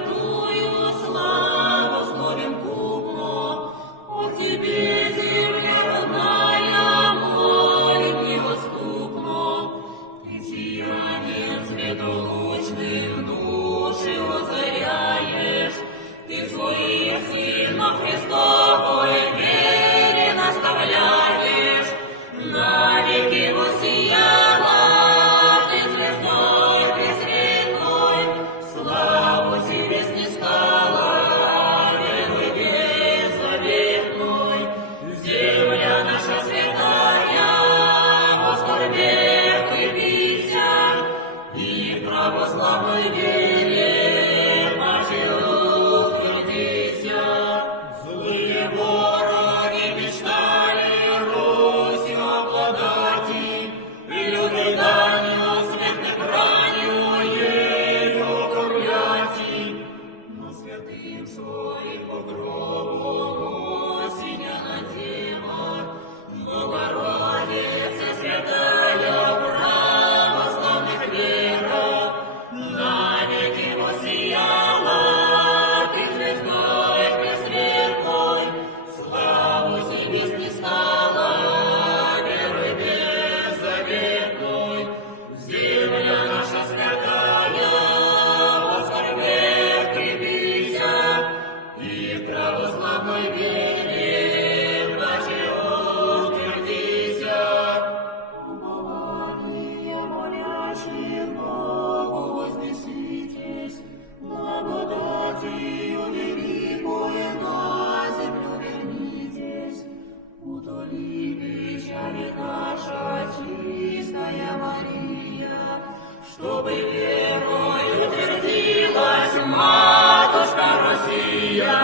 святую славу словим купло, о тебе земля родная, молит недоступно, ты сиянием светолучным души озаряешь, ты в своих Сына Христовой вере наставляешь, навеки воссияла ты звездой пресветлой, славу себе снискала, верой беззаветной. Земля наша святая, во скорбях крепися, и в православной вере нашей утвердися. Злые вороги мечтали Русью обладати, лютой данью светных бранью ею кормляти, но святым своим по гробу осеняна дева, Богородица святая православных вера, навеки воссияла ты звездой пресветлой, славу себе снискала, верой беззаветной. Земля наша святая, во скорбях крепися, и в православной вере нашей утвердися. Упование молящих Богу вознеситесь, благодатью великой на землю вернитесь, утоли печали наша чистая Мария, чтобы верой утвердилась матушка Россия.